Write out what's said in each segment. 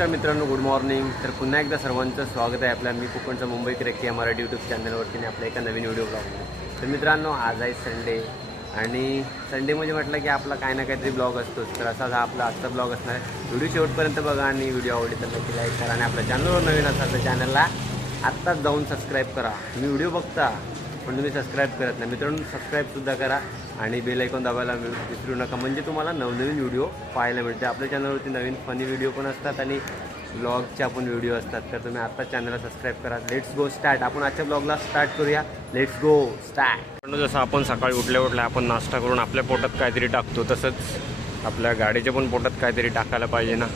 नमस्कार मित्रांनो good morning तर पुन्हा एकदा सर्वांचं स्वागत आहे आपल्या मी कोकणचं मुंबई क्रेक या मराठी यूट्यूब चॅनलवरती आणि आपल्या एका नवीन व्हिडिओ ब्लॉगमध्ये तर मित्रांनो आज आहे संडे आणि संडे म्हणजे म्हटलं की आपला काही ना काहीतरी ब्लॉग असतोच. तर असाच हा आपला आजचा ब्लॉग असणार आहे. व्हिडिओ शेवटपर्यंत बघा आणि व्हिडिओ आवडली तर नक्की लाईक करा आणि आपल्या चॅनलवर नवीन असाल तर चॅनलला आत्ताच जाऊन सबस्क्राईब करा. मी व्हिडिओ बघता पण तुम्ही सबस्क्राईब करत नाही. मित्रांनो सबस्क्राईबसुद्धा करा आणि बेल ऐकून दाबायला विसरू नका. म्हणजे तुम्हाला नवनवीन व्हिडिओ पाहायला मिळते. आपल्या चॅनलवरती नवीन फनी व्हिडिओ पण असतात आणि ब्लॉगचे पण व्हिडिओ असतात. तर तुम्ही आत्ता चॅनलला सबस्क्राईब करा. लेट्स गो स्टार्ट आपण आजच्या ब्लॉगला स्टार्ट करूया. लेट्स गो स्टार्ट जसं आपण सकाळी उठल्या उठल्या आपण नाश्ता करून आपल्या पोटात काहीतरी टाकतो तसंच आपल्या गाडीच्या पण पोटात काहीतरी टाकायला पाहिजे ना.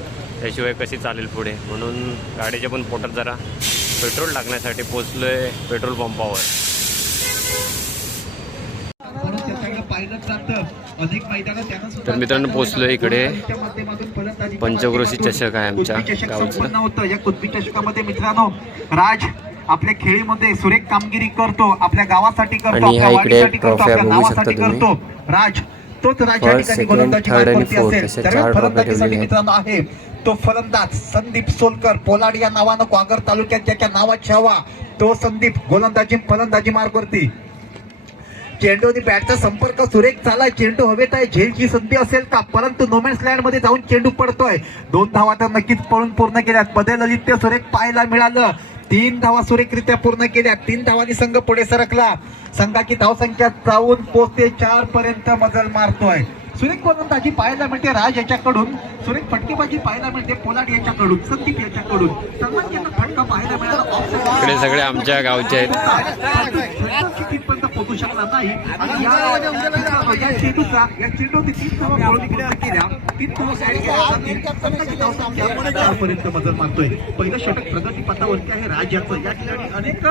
त्याशिवाय कशी चालेल पुढे? म्हणून गाडीच्या पण पोटात जरा पेट्रोल टाकण्यासाठी पोचलो आहे पेट्रोल पंपावर म्हणून त्याच्याकडे पाहिलं जातं अधिक मैदानात त्यानं सुद्धा तर मित्रांनो पोचलो इकडे. पंचक्रोशी चषक आहे आमच्या गावचं. होतं. या कुस्ती चषकामध्ये मित्रांनो राज आपल्या खेळीमध्ये सुरेख कामगिरी करतो. आपल्या गावासाठी करतो आपल्या इकडे वाडीसाठी करतो आपल्या नावासाठी तुम्ही. करतो. राज तोच राज या ठिकाणी गोलंदाजी असेल. तर फलंदाजीसाठी. मित्रांनो आहे तो फलंदाज संदीप सोलकर. पोलाड या नावानं क्वागर तालुक्यात ज्याच्या नावाची हवा तो संदीप गोलंदाजी फलंदाजी मार्गवरती. चेंडू आणि बॅटचा संपर्क सुरेख झालाय. चेंडू हवेत आहे. झेलची संधी असेल का? परंतु नोमॅन्स लँडमध्ये जाऊन चेंडू पडतोय. दोन धावा तर नक्कीच पळून पूर्ण केल्यात. पदे ललित्य सुरेख पाहायला मिळालं. तीन धावा सुरेखरित्या पूर्ण केल्या तीन धावांनी संघ पुढे सरकला. संघाची धावसंख्या जाऊन पोहोचते चार पर्यंत मजल मारतोय. सुरेख गोलंदाजी पाहायला मिळते. राज याच्याकडून. सुरेख फटकेबाजी पाहायला मिळते. पोलाड याच्याकडून. संदीप याच्याकडून. सर्वांना फटका पाहायला मिळाला. सगळे आमच्या गावचे आहेत. पोहोचू शकला नाही. आणि या या चेंडूचा या चेंडूने तीन धावा केल्या तीन धावा धावसंख्या चारपर्यंत मजल मारतोय पहिलं षटक प्रगती पथावरती आहे राज्याचं. या ठिकाणी अनेक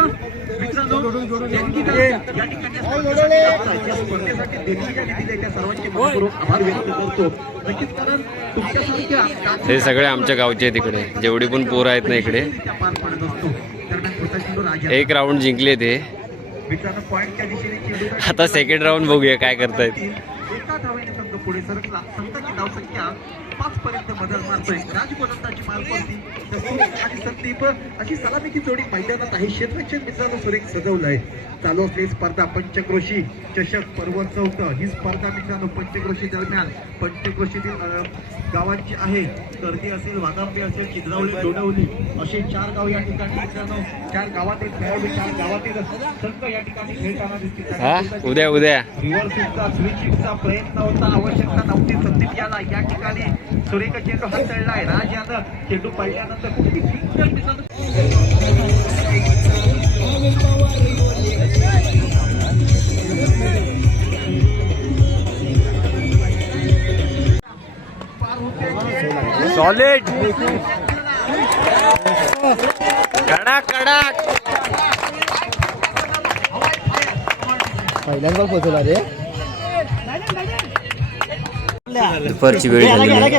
मित्रांनो यांनी या ठिकाणी स्पर्धेसाठी या स्पर्धेसाठी देणगी ज्यांनी दिली त्या सर्वांचे मनपूर्वक आभार व्यक्त करतो. नक्कीच कारण तुमच्यासारख्या हे सगळे आमच्या गावचे आहेत इकडे. जेवढी पण पोरं आहेत ना इकडे. एक राऊंड जिंकले ते. आता सेकंड राऊंड बघूया काय करतायत. एका धावेने संघ पुढे सरकला. संघाची धावसंख्या पाच पर्यंत बदल मारतोय आणि संदीप अशी सलामीची जोडी मैदानात आहे क्षेत्रक्षण मित्रांनो सुरेख सजवलंय चालू असलेली स्पर्धा पंचक्रोशी चषक पर्व चौथं ही? स्पर्धा मित्रांनो पंचक्रोशी दरम्यान पंचक्रोशीतील गावांची आहे कर्दी असेल वाघांबे असेल चिद्रावली डोडवली असे चार गाव या ठिकाणी मित्रांनो चार गावातील खेळाडू चार गावातील संघ या ठिकाणी खेळताना दिसतील उद्या उद्या रिव्हर्सिंगचा स्विचिंगचा प्रयत्न होता. आवश्यकता नव्हती. संदीप याला या ठिकाणी सुरेख चेंडू हाताळलाय. राज यानं चेंडू पडल्यानंतर सॉलिड कडक कडक. पहिल्यांदा पोचला रे. दुपारची वेळ झालेली आहे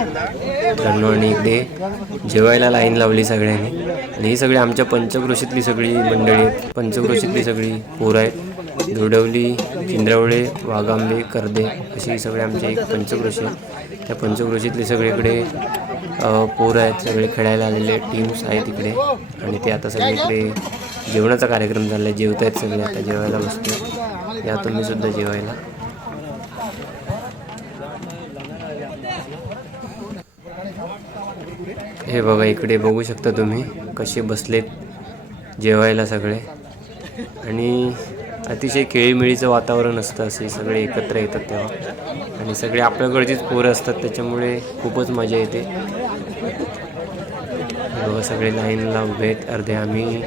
आणि इकडे जेवायला लाईन लावली सगळ्यांनी. आणि ही सगळी आमच्या पंचक्रोशीतली सगळी मंडळी आहेत. पंचक्रोशीतली सगळी पोरं आहेत. धुडवली चिंद्रवळे वाघांबे कर्दे अशी सगळे आमचे एक पंचक्रोशी आहे त्या पंचक्रोशीतले सगळीकडे पोरं आहेत. सगळे खेळायला आलेले टीम्स आहेत इकडे. आणि ते आता सगळे इकडे जेवणाचा कार्यक्रम चालला आहे जेवत आहेत सगळे. आता जेवायला बसतो या तुम्ही सुद्धा जेवायला हे बघा इकडे बघू शकता तुम्ही कसे बसलेत जेवायला सगळे. आणि अतिशय खेळीमेळीचं वातावरण असतं असे सगळे एकत्र येतात तेव्हा. आणि सगळे आपल्याकडचीच पोरं असतात त्याच्यामुळे खूपच मजा येते. बघा सगळे लाईनला उभे आहेत अर्धे आम्ही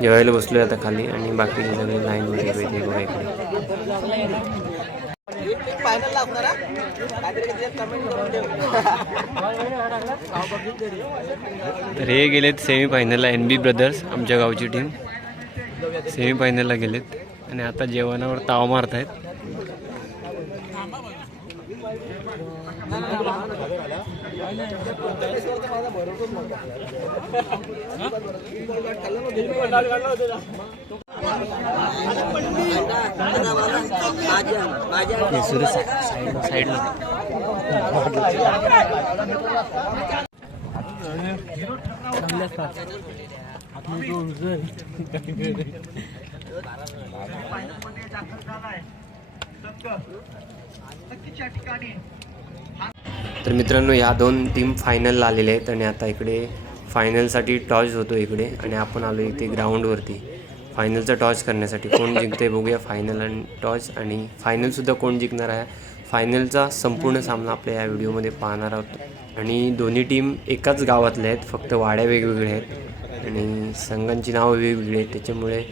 जेवायला बसलो आता खाली आणि बाकीचे सगळे लाईनमध्ये उभे आहेत हे बघा इकडे. तर हे गेलेत सेमीफायनलला एन बी ब्रदर्स आमच्या गावची टीम सेमीफायनलला गेलेत. आणि आता जेवणावर ताव मारत आहेत तर मित्रांनो ह्या दोन टीम फायनलला आलेल्या आहेत आणि आता इकडे फायनलसाठी टॉस होतो इकडे आणि आपण आलो इथे ग्राउंडवरती फायनलचा टॉस करण्यासाठी कोण जिंकते बघूया फायनल आणि टॉस. आणि फायनलसुद्धा कोण जिंकणार आहे फायनलचा संपूर्ण सामना आपल्या या व्हिडिओमध्ये पाहणार आहोत. आणि दोन्ही टीम एकाच गावातल्या आहेत फक्त वाड्या वेगवेगळ्या आहेत. आणि संघांची नावं वेगवेगळी आहेत त्याच्यामुळे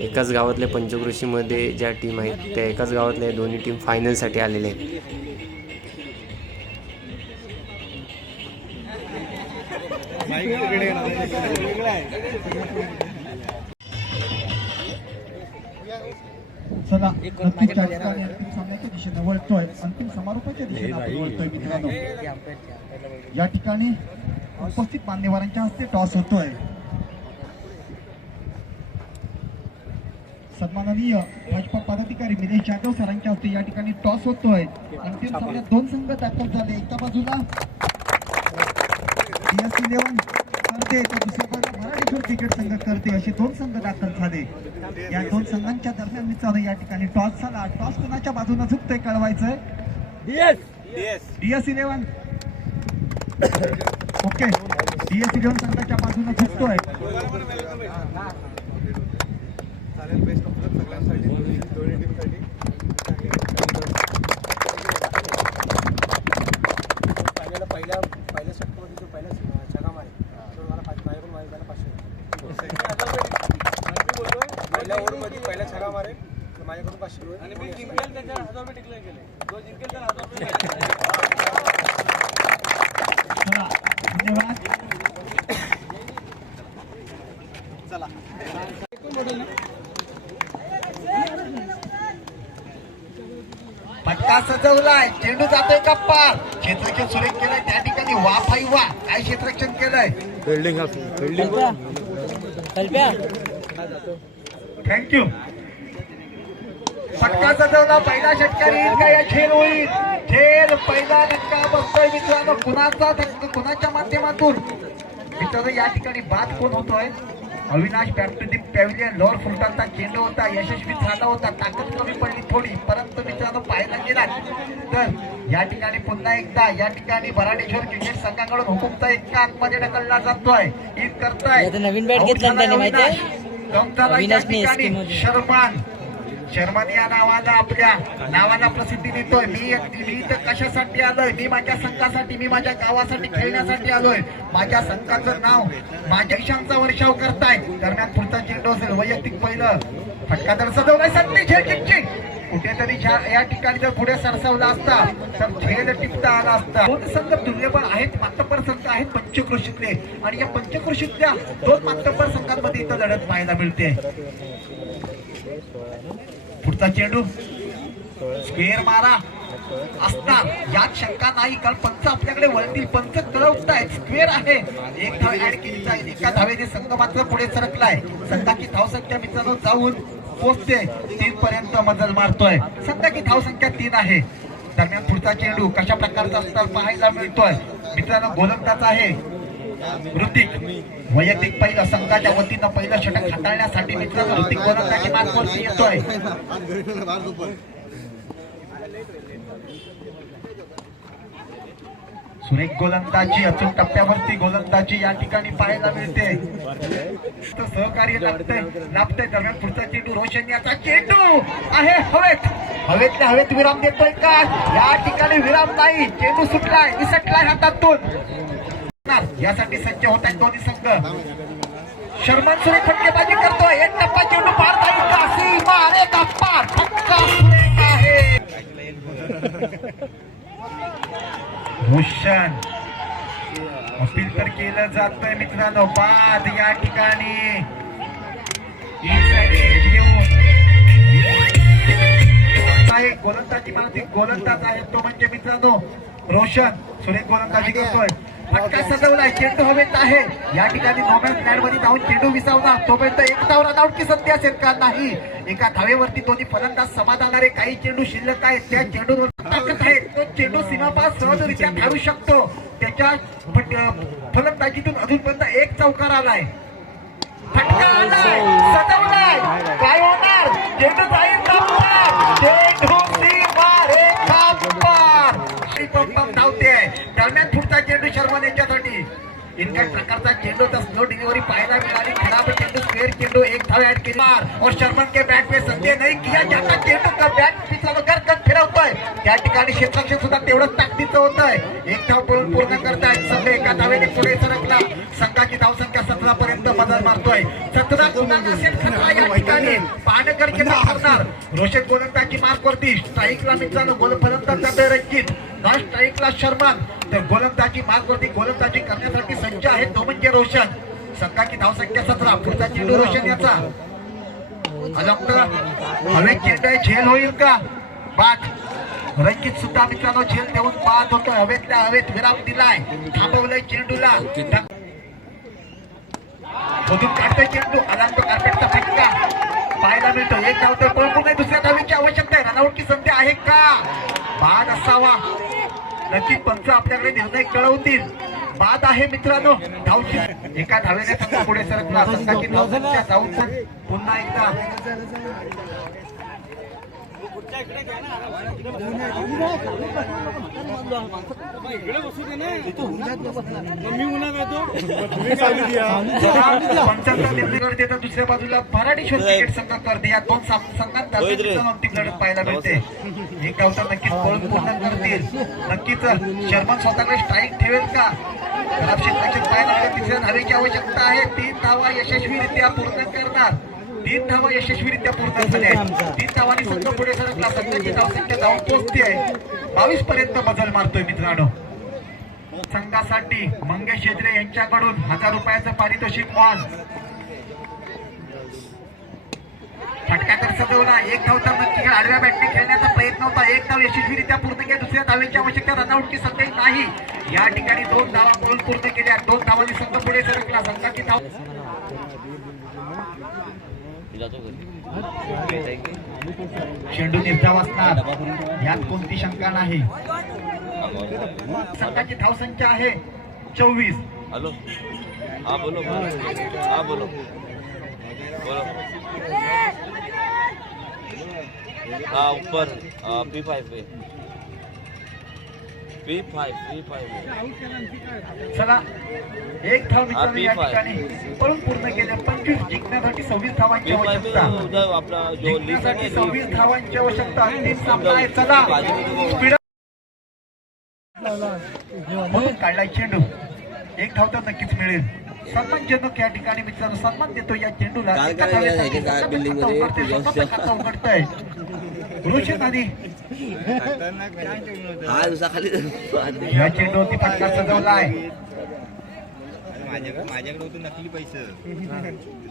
एकाच गावातल्या पंचकृषीमध्ये ज्या टीम आहेत त्या एकाच गावातल्या दोन्ही टीम फायनलसाठी आलेल्या आहेत. ठिकाणी अंतिम सामन्याच्या दिशेने वळतोय. अंतिम समारोपाच्या दिशेने आपण वळतोय मित्रांनो. या ठिकाणी उपस्थित मान्यवरांच्या हस्ते टॉस होतोय. सन्माननीय भाजपा पदाधिकारी निलेश जाधव सरांच्या हस्ते या ठिकाणी टॉस होतोय. अंतिम सामन्यात दोन संघ दाखल झाले. एका बाजूला डीएस इलेव्हन करते तर दुसऱ्या बाजूला मराठीपूर क्रिकेट संघ करते असे दोन संघ दाखल झाले. या दोन संघांच्या दरम्यान मित्रांनो या ठिकाणी टॉस झाला. टॉस कुणाच्या बाजूने झुकतोय कळवायचंय? DS. Eleven. Okay. DS eleven संघाच्या बाजूने झुकतोय. पहिल्या पहिल्या पहिल्या षटकामध्ये जो पहिला छगा मारे तो मला पाच- माझ्याकडून माझ्या त्याला पाचशे पहिल्या ओव्हरमध्ये पहिला छगा मारे तर माझ्याकडून पाचशे रुपये आणि मी जिंकेल त्याच्या हजार रुपये डिक्लेअर केले जो जिंकेल त्याला हजार रुपये चला धन्यवाद फटका सजवलाय चेंडू जातोय का पार? क्षेत्ररक्षण सुरेख केलंय. त्या ठिकाणी वा फाई वा. काय क्षेत्ररक्षण केलंय? थँक्यू फटका सजवला. पहिला षटकार येईल का? या खेळ होईल. खेळ पहिला धक्का बसतोय मित्रांनो. कुणाचा कुणाच्या माध्यमातून? मित्रांनो या ठिकाणी बाद कोण होतोय? अविनाश बॅप्टिझम पॅव्हिलियन लोअर फुलटाचा चेंडू होता यशस्वी झाला होता ताकद कमी पडली थोडी परंतु मित्रांनो पाहायला गेला तर या ठिकाणी पुन्हा एकदा या ठिकाणी बराडेश्वर क्रिकेट संघाकडून हुकुमचा एक आतमध्ये ढकलला जातोय ईद करताय नवीन bat घेतला. शर्मान शर्मान या नावाला आपल्या नावाला प्रसिद्धी देतोय मी मी इथं कशासाठी आलोय? मी माझ्या संघासाठी मी माझ्या गावासाठी खेळण्यासाठी आलोय. माझ्या संघाचं नाव माझ्या इशांचा वर्षाव करताय. दरम्यान पुढचा चेंडू असेल वैयक्तिक पहिलं. फटका तर सजवलाय संधी झेल चिक कुठेतरी या ठिकाणी जर पुढे सरसावला असता तर झेल टिपता आला असता. दोन संघ तुल्यबळ आहेत मातब्बर संघ आहेत पंचकृषीतले आणि या पंचकृषीतल्या दोन मातब्बर संघांमध्ये इथं लढत पाहायला मिळते. पुढचा चेंडू. स्क्वेअर मारा. असणार. यात शंका नाही कारण पंच आपल्याकडे वळतील. पंच कळवतायत स्क्वेअर आहे. एक धाव ऍड केली जाईल. एका धावेने संघ मात्र पुढे सरकलाय. संघाची धावसंख्या मित्रांनो जाऊन पोचते. तीन पर्यंत मजल मारतोय. संघाची धावसंख्या तीन आहे. दरम्यान पुढचा चेंडू कशा प्रकारचा असणार पाहायला मिळतोय? मित्रांनो गोलंदाज आहे. ऋतिक वैयक्तिक पहिलं संघाच्या वतीनं पहिलं षटक हाताळण्यासाठी मित्रांनो ऋतिक गोलंदाजी मार्गवरती येतोय? सुरेख गोलंदाजी अचूक टप्प्यावरती गोलंदाजी या ठिकाणी पाहायला मिळते. सहकार्य लागतंय लाभतंय दरम्यान पुढचा चेंडू रोशन याचा चेंडू आहे हवेत. हवेतल्या हवेत विराम देतोय का? या ठिकाणी विराम नाही चेंडू सुटलाय निसटलाय हातातून. यासाठी सज्ज होत आहेत दोन्ही संघ. शर्मन सुरेख फटकेबाजी करतोय. एक टप्पा चेंडू पार जाईल का सीमा अरे का पार फटका आहे. भूषण. अपील तर केलं जातंय मित्रांनो. बाद या ठिकाणी. गोलंदाजी मारती. गोलंदाज आहे तो म्हणजे मित्रांनो रोशन. सुरेख गोलंदाजी करतोय. फटका सजवलाय. चेंडू हवेत आहे. या ठिकाणी मध्ये जाऊन चेंडू विसावला तोपर्यंत एक धाव रन आउटची असेल का? नाही. एका धावेवरती दोन्ही फलंदाज समाधानारे काही चेंडू शिल्लक आहेत. त्या चेंडूवर तो चेंडू सीमापास सहजरित्या धाडू शकतो. त्याच्या फलंदाजीतून अजूनपर्यंत एक चौकार आलाय. फटका आलाय. सजवलाय. काय होणार? चेंडू जाईल चेंडू धावते दरम्यान पुढचा शर्मा यांच्यासाठी इनका प्रकारचा चेंडू तर स्लो डिलिव्हरी पाहायला मिळाली खराब चेंडू स्क्वेअर चेंडू एक धाव ऍड केली और शर्मन के बॅट पे संदेह नहीं किया जाता चेंडू का बॅट पिछला गरकन फिरवतोय त्या ठिकाणी क्षेत्ररक्षण सुद्धा तेवढंच ताकदीचं होतंय एक धाव पळून पूर्ण करतायत संघ एका धावेने पुढे सरकला. संघाची धावसंख्या सतरा पर्यंत मदत मारतोय. सतरा गुणांना असेल खतरा या ठिकाणी. पाहणं गरजेचं ठरणार रोशन गोलंदाजी मार्कवरती स्ट्राईकला मित्रांनो गोलपर्यंत फलंदाज रंजित नॉन स्ट्राईकला शर्मन तर गोलंदाजी मार्गवरती गोलंदाजी करण्यासाठी सज्ज आहे. तो म्हणजे रोशन. संघाची धावसंख्या सतरा. पुढचा चेंडू रोशन याचा. हवेत चेंडू झेल होईल का? बाद. रंजित सुद्धा मित्रांनो झेल देऊन पाहत होतो. हवेतल्या हवेत विराम दिलाय. थांबवलंय चेंडूला. शोधून काढतोय चेंडू. अलांतो कार्पेटचा फटका. पाहायला मिळतो. एक धावतोय पण नाही दुसऱ्या धावीची आवश्यकता आहे. रनआउटची संधी आहे का? बाद असावा. नक्की पंच आपल्याकडे निर्णय कळवतील. बाद आहे मित्रांनो धावशी एका धावेने पुढे सरकला. संघाची धावसंख्या धावून पुन्हा एकदा. दुसऱ्या बाजूला मराठीश्वर क्रिकेट संघ करते या दोन साम- संघात अंतिम लढत पाहायला मिळते एक डावता नक्कीच पळून पूर्ण करतील नक्कीच शर्मा स्वतःकडे स्ट्राईक ठेवेल का? खराब क्षेत्राचे पाहायला तिसऱ्या धावेची आवश्यकता आहे. तीन धावा यशस्वीरित्या पूर्ण करणार. तीन धावा यशस्वीरित्या पूर्ण झाल्या तीन धावांनी संघ पुढे सरकला. संघाची धावसंख्या धावून पोहोचते आहे. बावीस पर्यंत बदल मारतोय मित्रांनो. संघासाठी मंगेश शेत्रे यांच्याकडून हजार रुपयाचं पारितोषिक मान फटका तर सजवला. एक धाव तर नक्की आडव्या बॅटने खेळण्याचा प्रयत्न होता. एक धाव यशस्वीरित्या पूर्ण केली. दुसऱ्या धावेची आवश्यकता रनआउटची संधी नाही या ठिकाणी दोन धावा पळून पूर्ण केल्या. दोन धावांनी संघ पुढे सरकला. संघाची धाव चेंडू निर्धाव असणार यात कोणती शंका नाही. संघाची धावसंख्या आहे चोवीस. हेलो? हाँ बोलो बोलो. हाँ बोलो. बोलो. हाँ ऊपर पी फाइव पे पी पी फाइव चला एक धाव मित्रांनो या P5. ठिकाणी. पळून पूर्ण केले पंचवीस जिंकण्यासाठी सव्वीस धावांची आवश्यकता. जिंकण्यासाठी सव्वीस धावांची आवश्यकता. अंतिम सामना आहे चला. स्पीड म्हणून काढलाय चेंडू. एक धाव तर नक्कीच मिळेल. सन्मानजनक या ठिकाणी मित्रांनो सन्मान देतो या चेंडूला. उघडतंय, रोशन आणि हा दुसरा खाली या चेंडूवरती फटका सजवला आहे माझ्याकडे माझ्याकडे होतं नकली पैसे.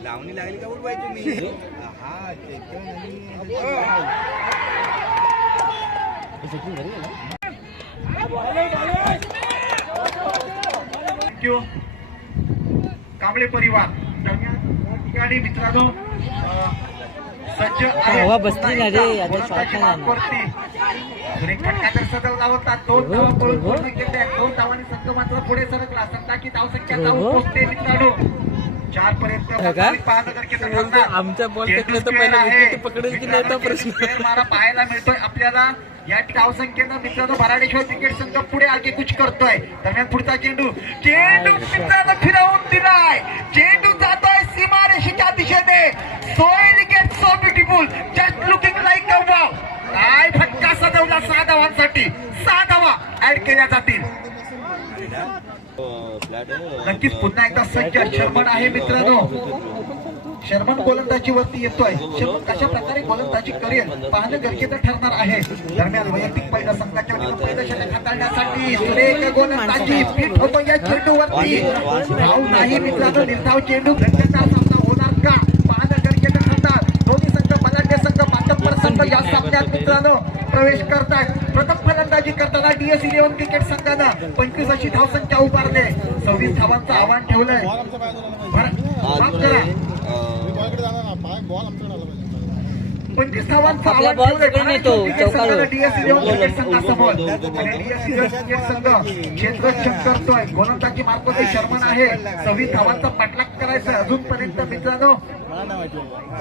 लावणी लागली का उडवाय तुम्ही? हा कांबळे परिवार. या ठिकाणी मित्रांनो. हवा बसली ना रे, दोन धावा पळून पूर्ण केल्या. दोन धावांनी संघ मात्र पुढे सरकला. संघाची धावसंख्या हो, जाऊन हो. पोहोचते मित्रांनो. चार पर्यंत हो का? पाहणं गरजेचं ठरणार. आमचा बॉल फेकला तर पहिला पकडेल की नाही प्रश्न. मारा पाहायला मिळतोय. आपल्याला या धावसंख्येनं मित्रांनो भराडेश्वर क्रिकेट संघ पुढे आगे कुछ करतोय. दरम्यान पुढचा चेंडू. चेंडू मित्रांनो फिरवून दिलाय चेंडू जातोय सीमारेषेच्या दिशेने soil get so beautiful just looking like a wow काय फटका सजवला सहा धावांसाठी सहा धावा ऍड केल्या जातील. नक्कीच पुन्हा एकदा सज्ज शर्मन आहे मित्रांनो. शर्मन गोलंदाजी वरती येतोय. शर्मन कशा प्रकारे गोलंदाजी करेल पाहणं गरजेचं ठरणार आहे. दरम्यान वैयक्तिक पहिला संघाच्या वतीनं पहिलं षटक हाताळण्यासाठी सुरेख गोलंदाजी. फिट होतो या चेंडूवरती. धाव नाही मित्रांनो निर्धाव चेंडू घटनेचा सामना होणार का? पाहणं गरजेचं ठरणार. दोन्ही संघ बलाढ्य संघ मातब्बर संघ या सामन्यात मित्रांनो प्रवेश करतात प्रथम फलंदाजी करताना डीएस इलेव्हन क्रिकेट संघानं पंचवीस अशी धावसंख्या उभारले. सव्वीस धावांचं आव्हान ठेवलंय. माफ करा. पंचवीस धावांचा इलेव्हन क्रिकेट संघासमोर. आणि DS इलेव्हन क्रिकेट संघ क्षेत्ररक्षण करतोय. गोलंदाजी मार्फत शर्मन आहे. सव्वीस धावांचा पाठलाग करायचा अजूनपर्यंत मित्रांनो.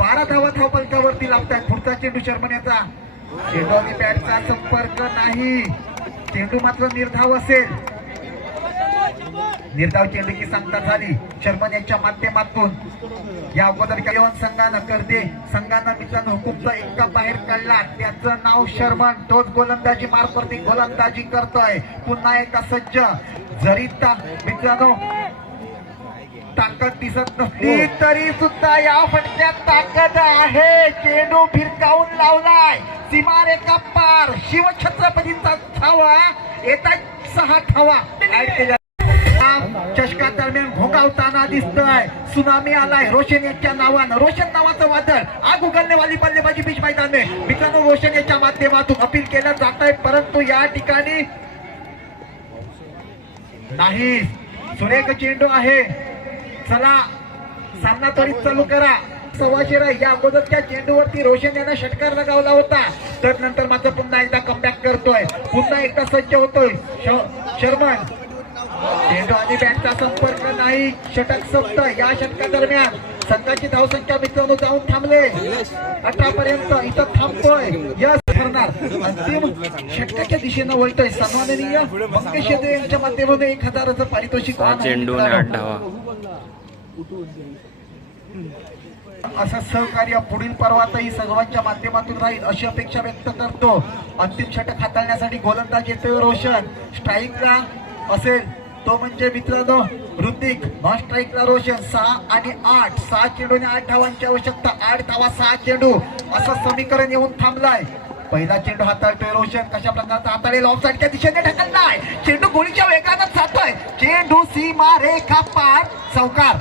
बारा धावा धावपलकावरती लागतात पुढचा चेंडू शर्मन याचा. चेंडू आणि बॅटचा संपर्क नाही. चेंडू मात्र निर्धाव असेल. निर्धाव चेंडूची सांगता झाली. शर्मन यांच्या माध्यमातून. या अगोदर केवन संघानं करते. संघानं मित्रांनो हुकुमचा एक्का बाहेर काढला. त्याचं नाव शर्मन. तोच गोलंदाजी मार्फत गोलंदाजी करतोय. पुन्हा एकदा सज्ज. जरी मित्रांनो ताकद दिसत नसली तरी सुद्धा या फटक्यात ताकद आहे. चेंडू फिरकावून लावलाय. सीमारेखा पार. शिवछत्रपतींचा धावा येता सहा धावा केल्या चषका दरम्यान भोगावताना दिसतोय. सुनामी आलाय. रोशन यांच्या नावानं. रोशन नावाचं वादळ. आग उघडणेवाली बल्लेबाजी बीच मैदान में मित्रांनो रोशन यांच्या माध्यमातून अपील केलं जात आहे परंतु या ठिकाणी नाही. सुरेख चेंडू आहे. चला सामना त्वरित चालू करा. सव्वाशे रन या अगोदरच्या चेंडूवरती रोशन यानं षटकार लगावला होता. तर नंतर मात्र पुन्हा एकदा कमबॅक करतोय. पुन्हा एकदा सज्ज होतोय. शर्मन. चेंडू आणि बॅटचा संपर्क नाही. षटक संपत या षटका दरम्यान. संघाची धावसंख्या मित्रांनो जाऊन थांबले. अठरा पर्यंत इथं थांबतोय. यश ठरणार. अंतिम षटकाच्या दिशेनं वळतोय. सन्माननीय मंगेश शेते यांच्या माध्यमातून एक हजाराचं पारितोषिक चेंडू असं सहकार्य पुढील पर्वातही सर्वांच्या माध्यमातून राहील अशी अपेक्षा व्यक्त करतो. अंतिम षटक हाताळण्यासाठी गोलंदाज येतोय रोशन. स्ट्राईकला असेल तो म्हणजे मित्रांनो ऋतिक नॉन स्ट्राईकला रोशन. सहा आणि आठ. सहा चेंडू आणि आठ धावांची आवश्यकता. आठ धावा सहा चेंडू. असं समीकरण येऊन थांबलाय. पहिला चेंडू हाताळतोय रोशन. कशा प्रकारचा हाताळेल? ऑफ साईडच्या दिशेने ढकललाय. चेंडू गोळीच्या वेगानं जातोय. चेंडू सीमा रेखा पार. चौकार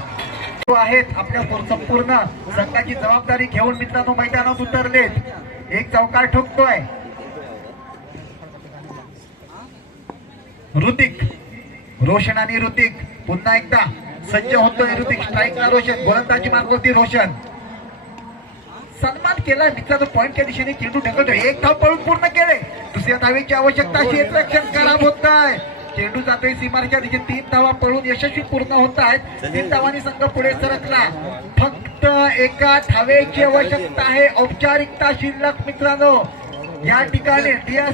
आहेत आपल्या संपूर्ण संघाची जबाबदारी घेऊन मित्रांनो मैदानात उतरलेत. एक चौकार ठोकतोय. ऋतिक रोशन आणि ऋतिक पुन्हा एकदा सज्ज होतोय ऋतिक. स्ट्राईकला रोशन गोलंदाजी मार्गवरती रोशन. सन्मान केला मित्राचं पॉईंटच्या दिशेने चेंडू ढकलतोय. एक धाव पळून पूर्ण केले दुसऱ्या धावेची आवश्यकता क्षेत्ररक्षण खराब होत आहे चेंडू जातोय सीमारेच्या दिशेने तीन धावा पळून यशस्वी पूर्ण होत आहेत. तीन धावांनी संघ पुढे सरकला. फक्त एका धावेची आवश्यकता आहे. औपचारिकता शिल्लक मित्रांनो. या ठिकाणी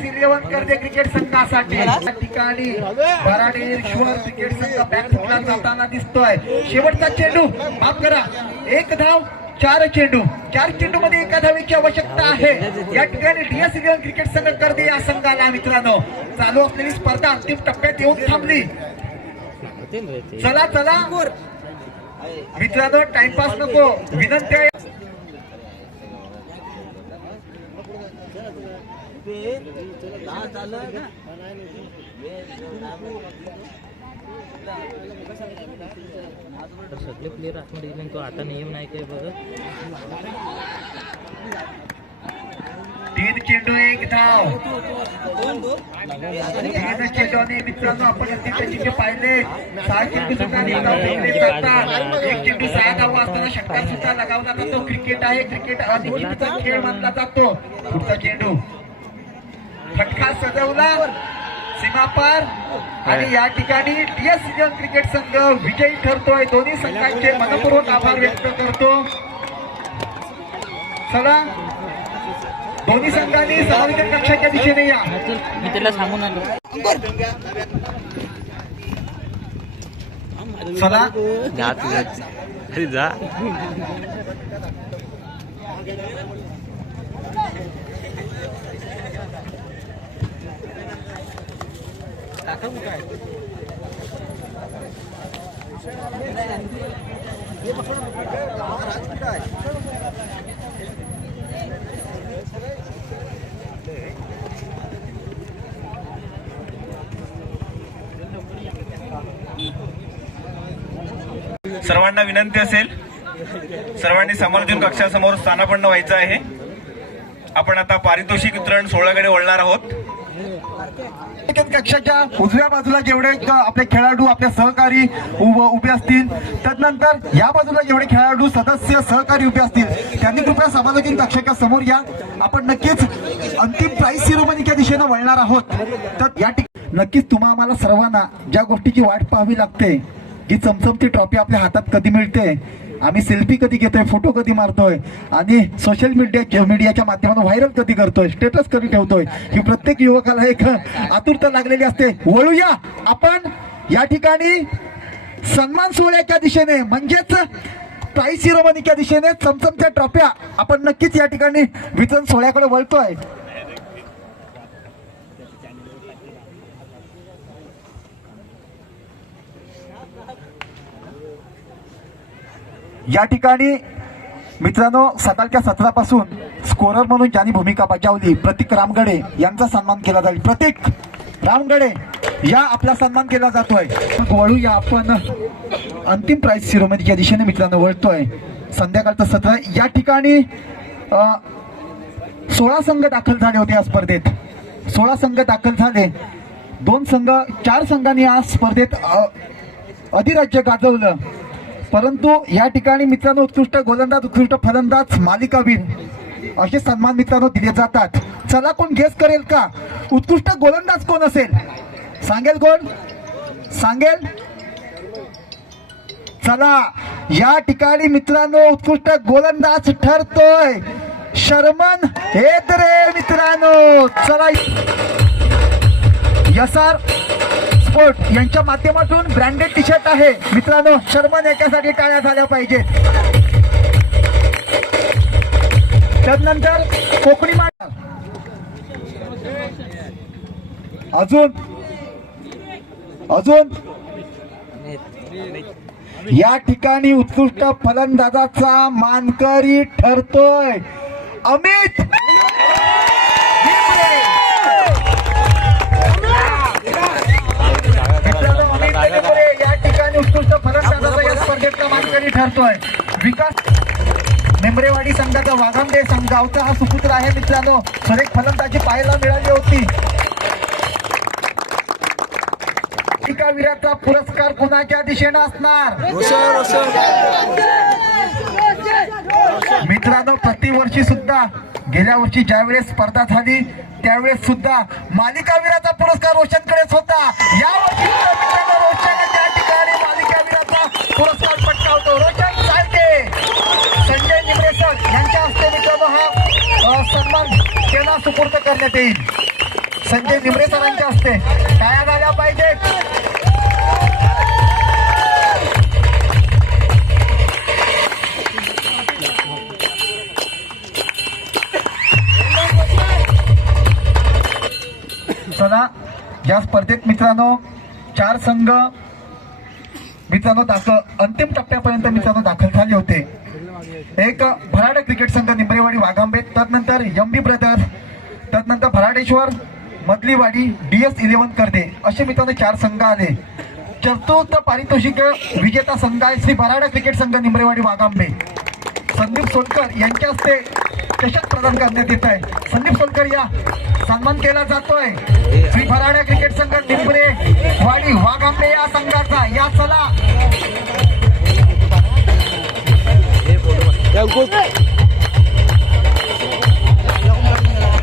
इलेव्हन करते क्रिकेट संघासाठी. या ठिकाणी बराडेश्वर क्रिकेट संघ बॅकफुटला जाताना दिसतोय. शेवटचा चेंडू माफ करा. एक धाव. चार चेंडू चार चेंडू मध्ये एका धावेची आवश्यकता आहे. या ठिकाणी डीएस इलेव्हन क्रिकेट संघ करते या संघाला मित्रांनो. चालू असलेली स्पर्धा अंतिम टप्प्यात येऊन थांबली. चला चला. मित्रांनो टाइमपास नको. विनंती आहे. तर सगळे प्लेअर आतमध्ये गेले तो आता नियम नाही काय बघ तीन चेंडू एक धाव. तीन चेंडू आणि मित्रांनो आपण त्याची पाहिले सहा चेंडू सुद्धा एक चेंडू सहा धावा असताना षटकार सुद्धा लगावला जातो. क्रिकेट आहे क्रिकेट अनिश्चितचा खेळ मानला जातो. पुढचा चेंडू. फटका सजवला. सीमापार. आणि या ठिकाणी डीएस क्रिकेट संघ विजयी ठरतोय. दोन्ही संघांचे मनपूर्वक आभार व्यक्त करतो. चला. दोन्ही संघांनी समाविष्ट कक्षाच्या दिशेने या. मी त्याला सांगून आलो. चला. जा तुझ्या अरे जा. सर्वांना विनंती असेल. सर्वांनी समर्थन कक्षासमोर स्थानापन्न व्हायचं आहे. आपण आता पारितोषिक वितरण सोहळ्याकडे वळणार आहोत. कक्षाच्या उजव्या बाजूला जेवढे आपले खेळाडू आपले सहकारी उभे असतील त्यानंतर या बाजूला जेवढे खेळाडू सदस्य सहकारी उभे असतील त्यांनी कृपया समालोचन कक्षाच्या समोर या. आपण नक्कीच अंतिम प्राईज सिरोमनीच्या दिशेनं वळणार आहोत. तर या ठिकाणी नक्कीच तुम्हा आम्हाला सर्वांना ज्या गोष्टीची वाट पाहावी लागते जी चमचमती ट्रॉफी आपल्या हातात कधी मिळते? आम्ही सेल्फी कधी घेतोय फोटो कधी मारतोय? आणि सोशल मीडिया मीडियाच्या माध्यमातून व्हायरल कधी करतोय? स्टेटस कधी ठेवतोय? ही प्रत्येक युवकाला एक आतुरता लागलेली असते. वळूया आपण या ठिकाणी सन्मान सोहळ्याच्या दिशेने म्हणजेच प्राईज सिरोमनीच्या दिशेने चमचमच्या ट्रॉफ्या आपण नक्कीच या ठिकाणी वितरण सोहळ्याकडे वळतोय. या ठिकाणी मित्रांनो सकाळच्या सत्रापासून स्कोरर म्हणून ज्यांनी भूमिका बजावली प्रतीक रामगडे यांचा सन्मान केला जाईल. प्रतीक रामगडे या आपला सन्मान केला जातोय. वळूया आपण अंतिम प्राईज सिरोमनीच्या दिशेने मित्रांनो वळतोय. संध्याकाळचं सत्र या ठिकाणी सोळा संघ दाखल झाले होते या स्पर्धेत. सोळा संघ दाखल झाले. दोन संघ चार संघांनी या स्पर्धेत अधिराज्य गाजवलं. परंतु या ठिकाणी मित्रांनो उत्कृष्ट गोलंदाज उत्कृष्ट फलंदाज मालिकावीर असे सन्मान मित्रांनो दिले जातात. चला कोण गेस करेल का? उत्कृष्ट गोलंदाज कोण असेल? सांगेल कोण? सांगेल? चला या ठिकाणी मित्रांनो उत्कृष्ट गोलंदाज ठरतोय. शर्मन हेत रे मित्रांनो. चला यसार स्पोर्ट यांच्या माध्यमातून ब्रँडेड टी शर्ट आहे. मित्रांनो शर्मन याच्यासाठी टाळ्या झाल्या पाहिजे त्यानंतर कोकणी मांडा अजून अजून. या ठिकाणी उत्कृष्ट फलंदाजाचा मानकरी ठरतोय. अमित! करतोय विकास मेंबरेवाडी संघाचा वाघामदे संघ गावचा हा सुपुत्र आहे मित्रांनो. सुरेख फलंदाजी पाहायला मिळाली होती. वीराचा पुरस्कार कुणाच्या दिशेनं असणार? मित्रांनो प्रतिवर्षी सुद्धा गेल्या वर्षी ज्यावेळेस स्पर्धा झाली त्यावेळेस सुद्धा मालिकावीराचा पुरस्कार रोशनकडेच होता. या वर्षी रोशन त्या ठिकाणी मालिकावीराचा पुरस्कार सुपूर्द करण्यात येईल. संजय निमरे सरांच्या हस्ते टाळ्या झाल्या पाहिजेत. चला या स्पर्धेत मित्रांनो चार संघ मित्रांनो दाखल अंतिम टप्प्यापर्यंत मित्रांनो दाखल झाले होते. एक भराड क्रिकेट संघ निंबरेवाडी वाघांबे त्यानंतर बी ब्रदर्स त्यानंतर Bharadeshwar Madhaliwadi D S eleven Karde असे मित्रांनो चार संघ आले. चतुर्थ पारितोषिक विजेता संघ आहे श्री भराडा क्रिकेट संघ निमरेवाडी वाघांबे. संदीप सोनकर यांच्या हस्ते चषक प्रदान करण्यात येत आहे. संदीप सोनकर या सन्मान केला जातोय. श्री भराडा क्रिकेट संघ निमरे वाडी वाघांबे या संघाचा. या चला.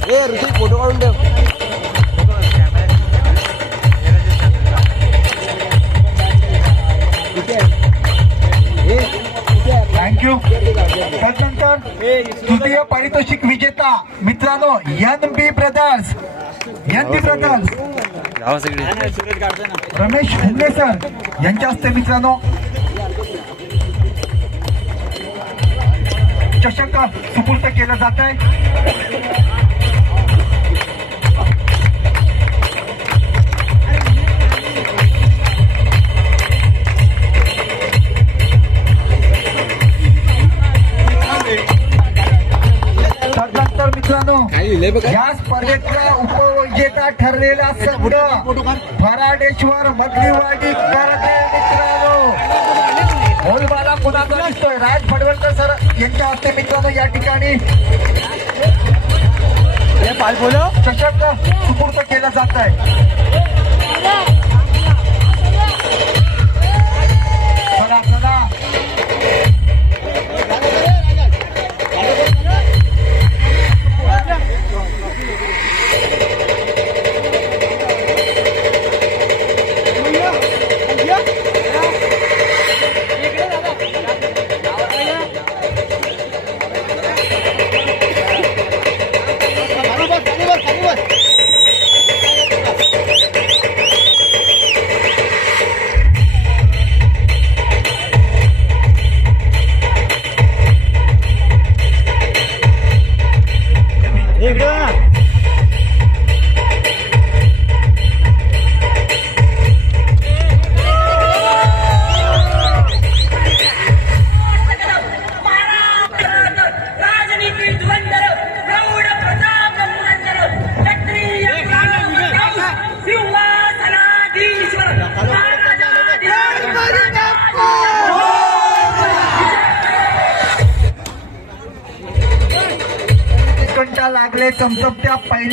फोटो काढून ठेव. थँक्यू त्यानंतर तृतीय पारितोषिक विजेता मित्रांनो N B brothers N B brothers Ramesh Hunge sir यांच्या हस्ते मित्रांनो. चषक सुपूर्त केलं जात आहे त्यानंतर मित्रांनो या स्पर्धेतला उपविजेता ठरलेला संघ फराडेश्वर मधलीवाडी करते मित्रांनो. होलबाला कुणाचा दिसतोय? राज फडवलकर सर यांच्या हस्ते मित्रांनो या ठिकाणी चषक सुपूर्द केला जात आहे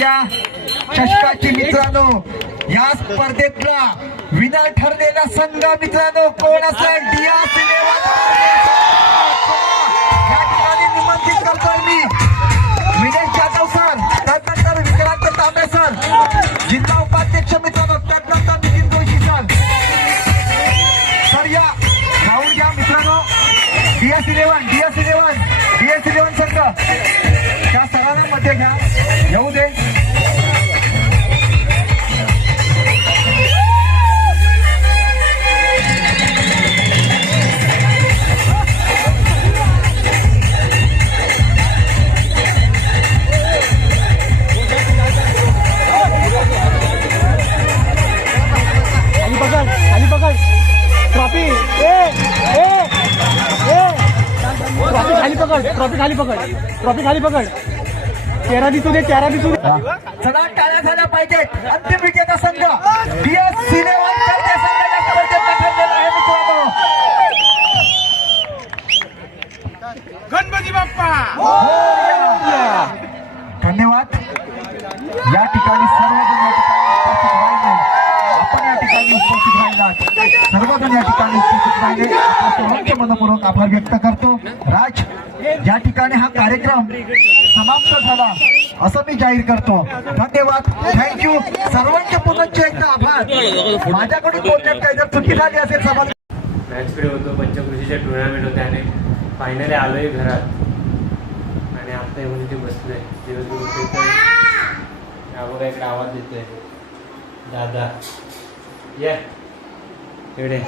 या पहिल्या चषकाची मित्रांनो या स्पर्धेतला विनर ठरलेला संघ मित्रांनो कोण असेल डिया सिनेमा या ठिकाणी निमंत्रित करतोय मी. विनेश जाधव सर त्यानंतर विक्रांत तांबे सर जिल्हा उपाध्यक्ष मित्रांनो त्यानंतर नितीन जोशी सर. सर या राहुल घ्या मित्रांनो. DS eleven DS eleven DS eleven संघ. त्या सरांमध्ये घ्या. येऊ दे. पकड ट्रॉफी खाली पकड. ट्रॉफी खाली पकड. चेहरा दिसू दे चेहरा दिसू दे. चला टाळ्या झाल्या पाहिजेत. अंतिम विजेता संघ. DS cinema Ganpati Bappa! धन्यवाद. या ठिकाणी सर्वजण या ठिकाणी उपस्थित राहिले. आपण या ठिकाणी उपस्थित राहिलात सर्वजण या ठिकाणी उपस्थित राहिले. सर्वांचे मनपूर्वक आभार व्यक्त करतो. राज या ठिकाणी हा कार्यक्रम समाप्त झाला असं मी जाहीर करतो. धन्यवाद. थँक्यू सर्वांचे पुनश्च एकदा आभार. माझ्याकडून बोलण्यात काही जर चुकी झाली असेल समाज मॅचकडे होतो पंचकृषीचे टुर्नामेंट होते आणि फायनली आलोय घरात. आणि आता येऊन इथे बसलोय. दिवसभर हा बघा इकडे आवाज देतोय. दादा. ये. इकडे.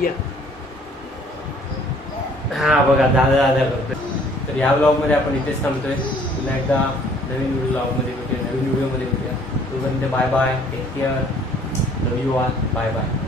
ये. हा बघा दादा दादा करतोय. तर या ब्लॉगमध्ये आपण इथेच थांबतोय. पुन्हा एकदा नवीन ब्लॉगमध्ये भेटूया नवीन व्हिडिओमध्ये भेटूया. तोपर्यंत bye bye take care love you R bye bye